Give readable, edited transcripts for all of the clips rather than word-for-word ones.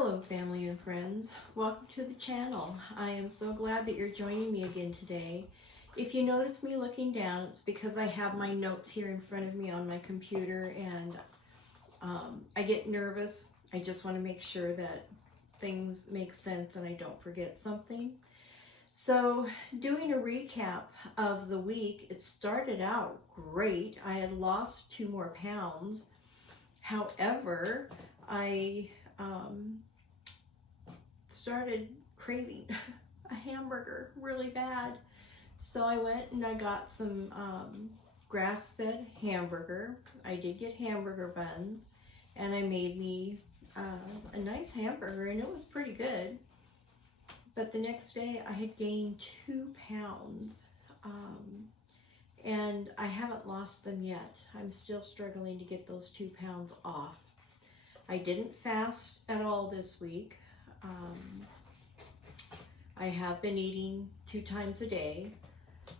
Hello family and friends, welcome to the channel. I am so glad that you're joining me again today. If you notice me looking down, it's because I have my notes here in front of me on my computer and I get nervous. I just want to make sure that things make sense and I don't forget something. So doing a recap of the week, it started out great. I had lost 2 more pounds. However, I started craving a hamburger really bad. So I went and I got some grass-fed hamburger. I did get hamburger buns and I made me a nice hamburger and it was pretty good. But the next day I had gained 2 pounds and I haven't lost them yet. I'm still struggling to get those 2 pounds off. I didn't fast at all this week. I have been eating 2 times a day,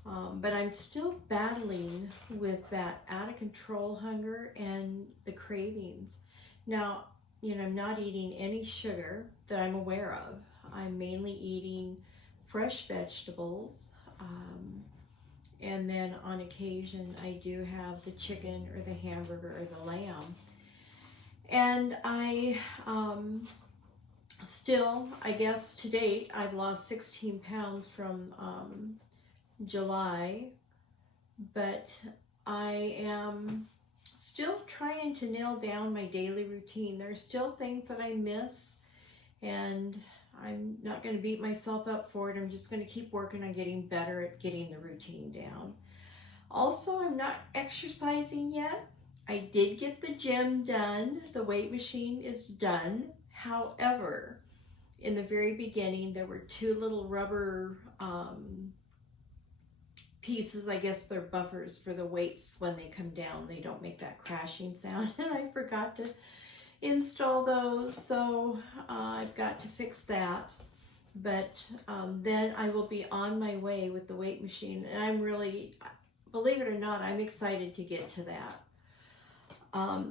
but I'm still battling with that out of control hunger and the cravings. Now, I'm not eating any sugar that I'm aware of. I'm mainly eating fresh vegetables, and then on occasion I do have the chicken or the hamburger or the lamb. And I still, I guess to date, I've lost 16 pounds from July, but I am still trying to nail down my daily routine. There's still things that I miss, and I'm not going to beat myself up for it. I'm just going to keep working on getting better at getting the routine down. Also, I'm not exercising yet. I did get the gym done. The weight machine is done. However, in the very beginning, there were 2 little rubber pieces. I guess they're buffers for the weights when they come down. They don't make that crashing sound. And I forgot to install those, so I've got to fix that. But then I will be on my way with the weight machine. And I'm really, believe it or not, I'm excited to get to that.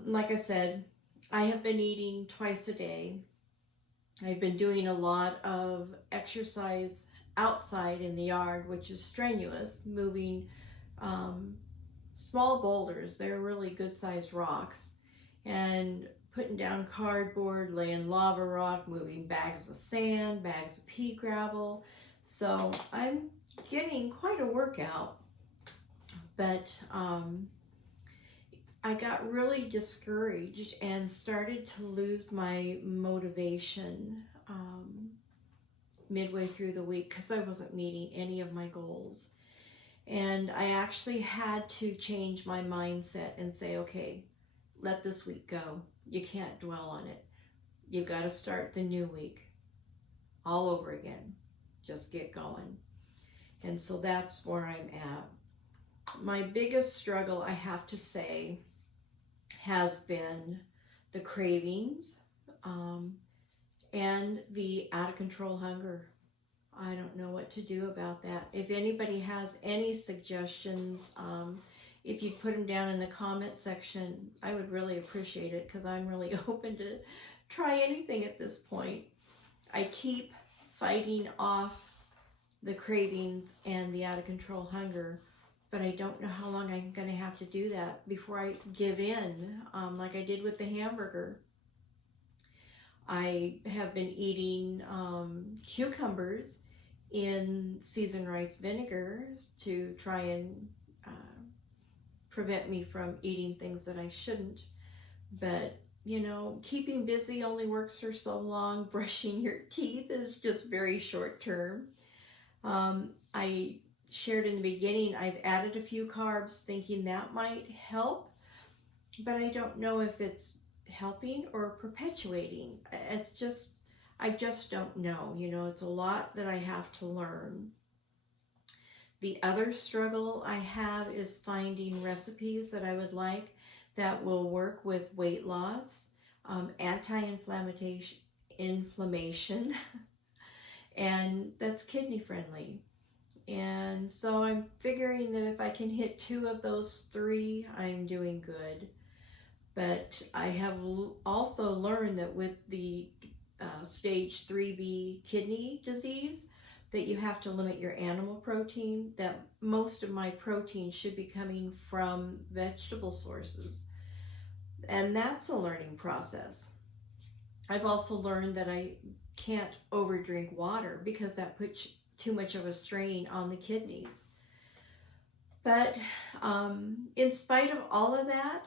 Like I said, I have been eating twice a day. I've been doing a lot of exercise outside in the yard, which is strenuous, moving small boulders. They're really good-sized rocks, and putting down cardboard, laying lava rock, moving bags of sand, bags of pea gravel. So I'm getting quite a workout, but I got really discouraged and started to lose my motivation midway through the week because I wasn't meeting any of my goals. And I actually had to change my mindset and say, okay, let this week go. You can't dwell on it. You've got to start the new week all over again. Just get going. And so that's where I'm at. My biggest struggle, I have to say, has been the cravings and the out of control hunger. I don't know what to do about that. If anybody has any suggestions, if you put them down in the comment section, I would really appreciate it, because I'm really open to try anything at this point. I keep fighting off the cravings and the out of control hunger, but I don't know how long I'm going to have to do that before I give in, like I did with the hamburger. I have been eating cucumbers in seasoned rice vinegar to try and prevent me from eating things that I shouldn't. But, keeping busy only works for so long. Brushing your teeth is just very short term. I shared in the beginning, I've added a few carbs thinking that might help, but I don't know if it's helping or perpetuating. I just don't know. It's a lot that I have to learn. The other struggle I have is finding recipes that I would like that will work with weight loss, anti-inflammation, and that's kidney friendly. And so I'm figuring that if I can hit 2 of those 3, I'm doing good. But I have also learned that with the stage 3B kidney disease, that you have to limit your animal protein, that most of my protein should be coming from vegetable sources. And that's a learning process. I've also learned that I can't overdrink water because that puts too much of a strain on the kidneys. But in spite of all of that,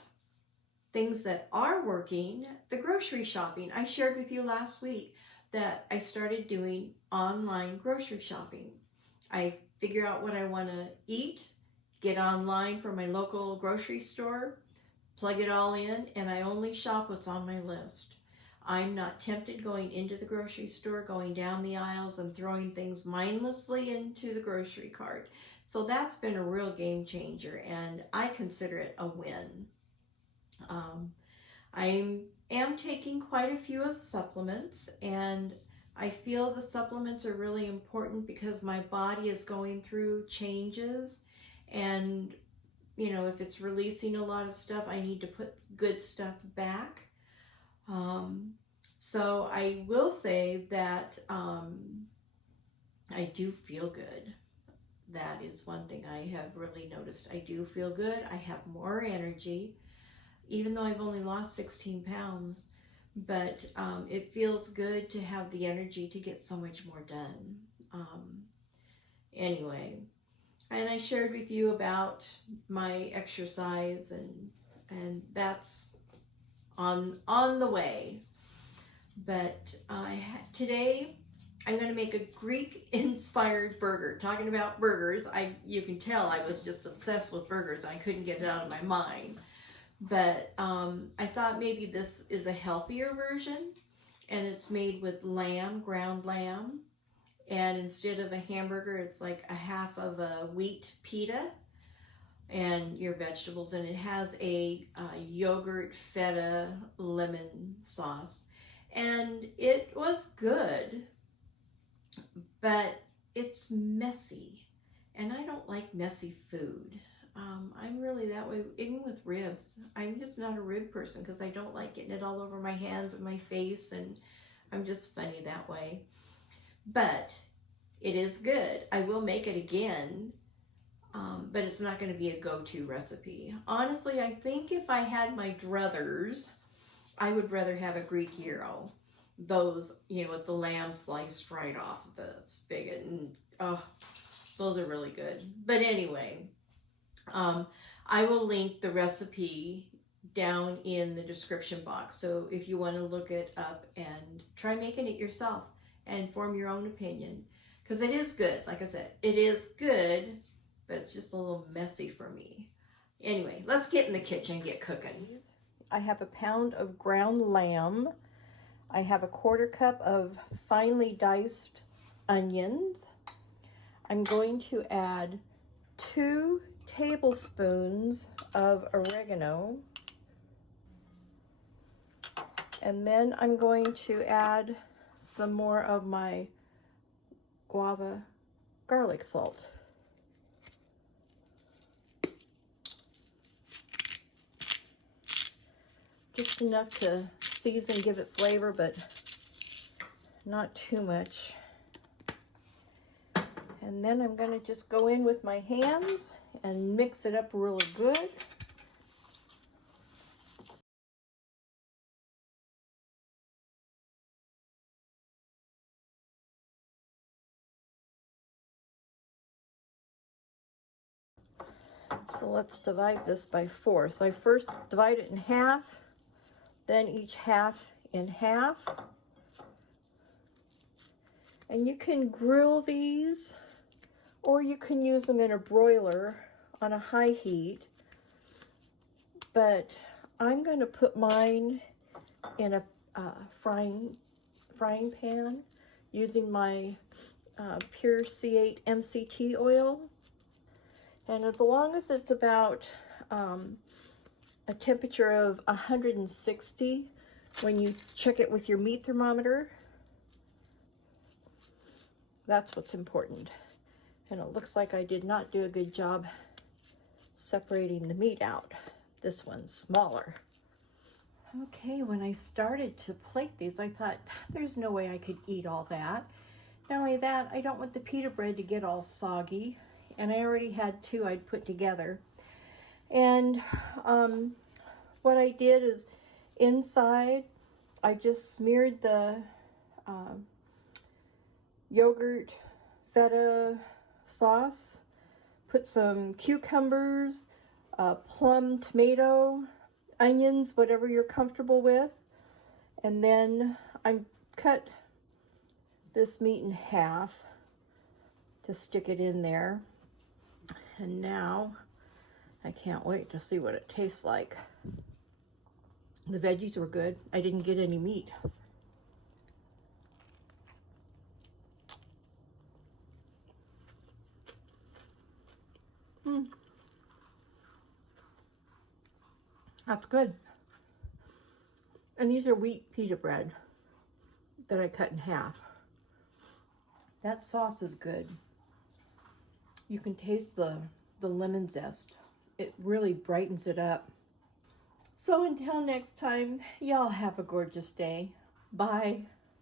things that are working, the grocery shopping. I shared with you last week that I started doing online grocery shopping. I figure out what I want to eat, get online from my local grocery store, plug it all in, and I only shop what's on my list. I'm not tempted going into the grocery store, going down the aisles and throwing things mindlessly into the grocery cart. So that's been a real game changer, and I consider it a win. I am taking quite a few of supplements, and I feel the supplements are really important because my body is going through changes, and you know, if it's releasing a lot of stuff, I need to put good stuff back. So I will say that I do feel good. That is one thing I have really noticed. I do feel good. I have more energy, even though I've only lost 16 pounds. But it feels good to have the energy to get so much more done. Anyway, and I shared with you about my exercise, and that's on the way. But today I'm going to make a Greek-inspired burger. Talking about burgers, you can tell I was just obsessed with burgers. I couldn't get it out of my mind. But I thought maybe this is a healthier version, and it's made with lamb, ground lamb. And instead of a hamburger, it's like a half of a wheat pita and your vegetables. And it has a yogurt feta lemon sauce. And it was good, but it's messy. And I don't like messy food. I'm really that way, even with ribs. I'm just not a rib person because I don't like getting it all over my hands and my face, and I'm just funny that way. But it is good. I will make it again, but it's not going to be a go-to recipe. Honestly, I think if I had my druthers, I would rather have a Greek gyro. Those, you know, with the lamb sliced right off of the spigot. And, oh, those are really good. But anyway, I will link the recipe down in the description box. So if you want to look it up and try making it yourself and form your own opinion. Because it is good. Like I said, it is good, but it's just a little messy for me. Anyway, let's get in the kitchen and get cooking. I have a pound of ground lamb. I have a 1/4 cup of finely diced onions. I'm going to add 2 tablespoons of oregano. And then I'm going to add some more of my guava garlic salt. Just enough to season, give it flavor, but not too much. And then I'm going to just go in with my hands and mix it up really good. So let's divide this by 4. So I first divide it in half, then each half in half. And you can grill these, or you can use them in a broiler on a high heat. But I'm going to put mine in a frying pan using my Pure C8 MCT oil. And as long as it's about a temperature of 160 when you check it with your meat thermometer, that's what's important. And it looks like I did not do a good job separating the meat out. This one's smaller. Okay, when I started to plate these, I thought, there's no way I could eat all that. Not only that, I don't want the pita bread to get all soggy, and I already had two I'd put together. And what I did is, inside, I just smeared the yogurt feta sauce, put some cucumbers, plum, tomato, onions, whatever you're comfortable with. And then I cut this meat in half to stick it in there. And now I can't wait to see what it tastes like. The veggies were good. I didn't get any meat. That's good. And these are wheat pita bread that I cut in half. That sauce is good. You can taste the lemon zest. It really brightens it up. So until next time, y'all have a gorgeous day. Bye.